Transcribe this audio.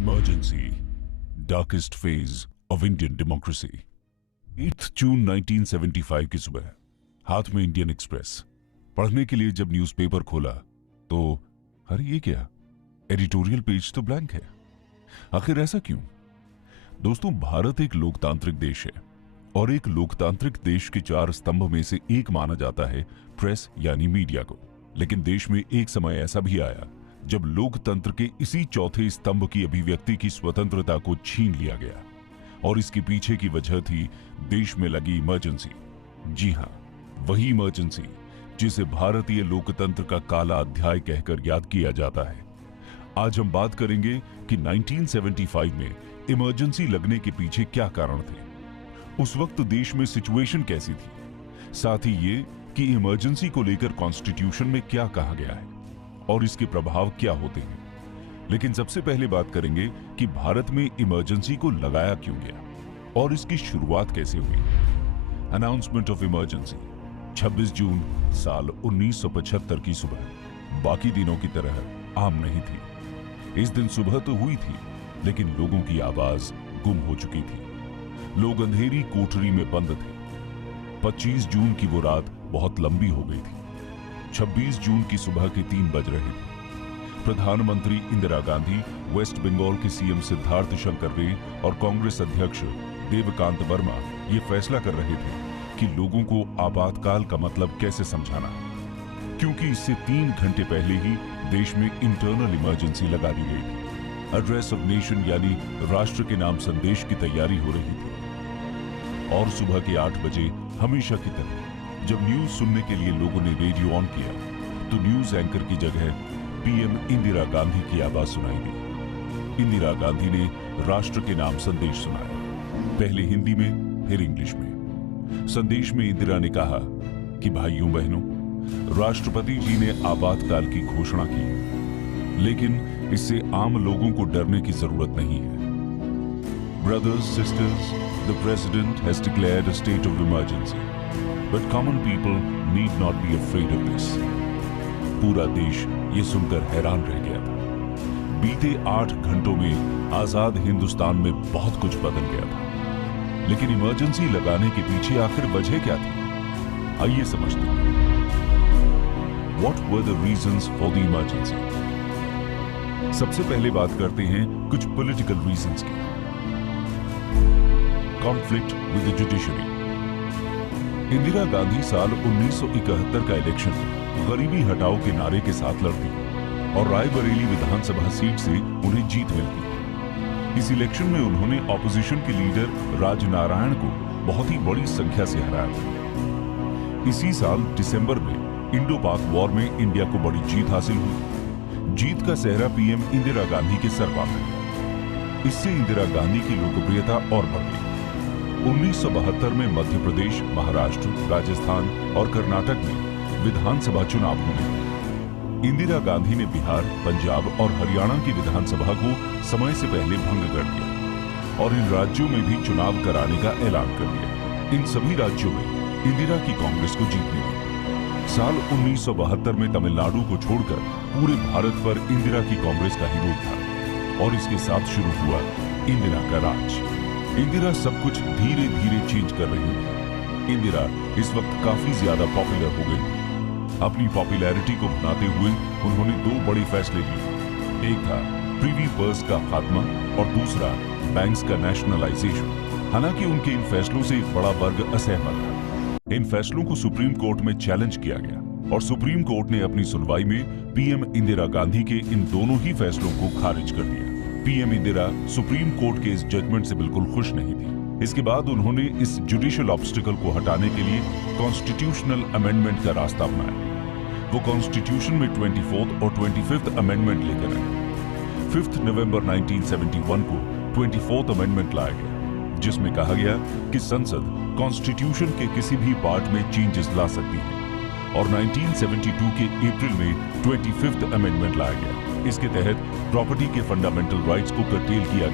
Emergency, darkest phase of Indian democracy. 8 जून 1975 की सुबह हाथ में इंडियन एक्सप्रेस पढ़ने के लिए जब न्यूज़पेपर खोला तो अरे ये क्या, एडिटोरियल पेज तो ब्लैंक है। आखिर ऐसा क्यों? दोस्तों, भारत एक लोकतांत्रिक देश है और एक लोकतांत्रिक देश के 4 स्तंभ में से एक माना जाता है प्रेस यानी मीडिया को। लेकिन देश में एक समय ऐसा भी आया जब लोकतंत्र के इसी चौथे स्तंभ की अभिव्यक्ति की स्वतंत्रता को छीन लिया गया और इसके पीछे की वजह थी देश में लगी इमरजेंसी। जी हां, वही इमरजेंसी जिसे भारतीय लोकतंत्र का काला अध्याय कहकर याद किया जाता है। आज हम बात करेंगे कि 1975 में इमरजेंसी लगने के पीछे क्या कारण थे, उस वक्त देश में सिचुएशन कैसी थी, साथ ही ये कि इमरजेंसी को लेकर कॉन्स्टिट्यूशन में क्या कहा गया है और इसके प्रभाव क्या होते हैं। लेकिन सबसे पहले बात करेंगे कि भारत में इमरजेंसी को लगाया क्यों गया और इसकी शुरुआत कैसे हुई। अनाउंसमेंट ऑफ इमरजेंसी 26 जून साल 1975 की सुबह बाकी दिनों की तरह आम नहीं थी। इस दिन सुबह तो हुई थी, लेकिन लोगों की आवाज गुम हो चुकी थी। लोग अंधेरी कोठरी में बंद थे। 25 जून की वो रात बहुत लंबी हो गई थी। 26 जून की सुबह के 3 बज रहे थे। प्रधानमंत्री इंदिरा गांधी, वेस्ट बंगाल के सीएम सिद्धार्थ शंकर रे और कांग्रेस अध्यक्ष देवकांत वर्मा ये फैसला कर रहे थे कि लोगों को आपातकाल का मतलब कैसे समझाना है, क्योंकि इससे 3 घंटे पहले ही देश में इंटरनल इमरजेंसी लगा दी गई थी। एड्रेस ऑफ नेशन यानी राष्ट्र के नाम संदेश की तैयारी हो रही थी और सुबह के 8 बजे हमेशा की तरह जब न्यूज सुनने के लिए लोगों ने रेडियो ऑन किया तो न्यूज एंकर की जगह पीएम इंदिरा गांधी की आवाज सुनाई दी। इंदिरा गांधी ने राष्ट्र के नाम संदेश सुनाया, पहले हिंदी में फिर इंग्लिश में। संदेश में इंदिरा ने कहा कि भाइयों बहनों, राष्ट्रपति जी ने आपातकाल की घोषणा की, लेकिन इससे आम लोगों को डरने की जरूरत नहीं है। Brothers, sisters, the president has declared a state of emergency, but common people need not be afraid of this. पूरा देश ये सुनकर हैरान रह गया था। बीते 8 घंटों में आजाद हिंदुस्तान में बहुत कुछ बदल गया था, लेकिन इमरजेंसी लगाने के पीछे आखिर वजह क्या थी? आइए समझते हैं। What were the reasons for the emergency? सबसे पहले बात करते हैं कुछ पॉलिटिकल रीजंस की। Conflict with the judiciary. Indira Gandhi साल 1971 का इलेक्शन गरीबी हटाओ के नारे के साथ लड़ती और रायबरेली विधानसभा सीट से उन्हें जीत मिलती। इस इलेक्शन में उन्होंने ऑपोजिशन के लीडर राजनारायण को बहुत ही बड़ी संख्या से हराया था। इसी साल दिसंबर में इंडो पाक वॉर में इंडिया को बड़ी जीत हासिल हुई। जीत का सेहरा पीएम इंदिरा गांधी के सर पर गया। इससे इंदिरा गांधी की लोकप्रियता और बढ़ गई। 1972 में मध्य प्रदेश, महाराष्ट्र, राजस्थान और कर्नाटक में विधानसभा चुनाव हुए। इंदिरा गांधी ने बिहार, पंजाब और हरियाणा की विधानसभा को समय से पहले भंग कर दिया और इन राज्यों में भी चुनाव कराने का ऐलान कर दिया। इन सभी राज्यों में इंदिरा की कांग्रेस को जीत मिली। साल 1972 में तमिलनाडु को छोड़कर पूरे भारत पर इंदिरा की कांग्रेस का ही रूल था और इसके साथ शुरू हुआ इंदिरा का राज। इंदिरा सब कुछ धीरे धीरे चेंज कर रही है। इंदिरा इस वक्त काफी ज्यादा पॉपुलर हो गई। अपनी पॉपुलैरिटी को बनाते हुए उन्होंने 2 बड़े फैसले लिए। एक था प्रीवी पर्स का खात्मा और दूसरा बैंक्स का नेशनलाइजेशन। हालांकि उनके इन फैसलों से एक बड़ा वर्ग असहमत था। इन फैसलों को सुप्रीम कोर्ट में चैलेंज किया गया और सुप्रीम कोर्ट ने अपनी सुनवाई में पीएम इंदिरा गांधी के इन दोनों ही फैसलों को खारिज कर दिया। पीएम इंदिरा सुप्रीम कोर्ट के इस जजमेंट से बिल्कुल खुश नहीं थी। इसके बाद उन्होंने इस जुडिशियल ऑब्स्टिकल को हटाने के लिए कॉन्स्टिट्यूशनल अमेंडमेंट का रास्ता अपनाया। वो कॉन्स्टिट्यूशन में 24th और 25th अमेंडमेंट लेकर आए। 5 नवंबर 1971 को 24th अमेंडमेंट लाया गया, जिसमें कहा गया कि संसद कॉन्स्टिट्यूशन के किसी भी पार्ट में चेंजेस ला सकती है और 1972 के अप्रैल में 25th अमेंडमेंट लाया गया। इसके तहत प्रॉपर्टी के फंडामेंटल राइट्स को कर्टेल किया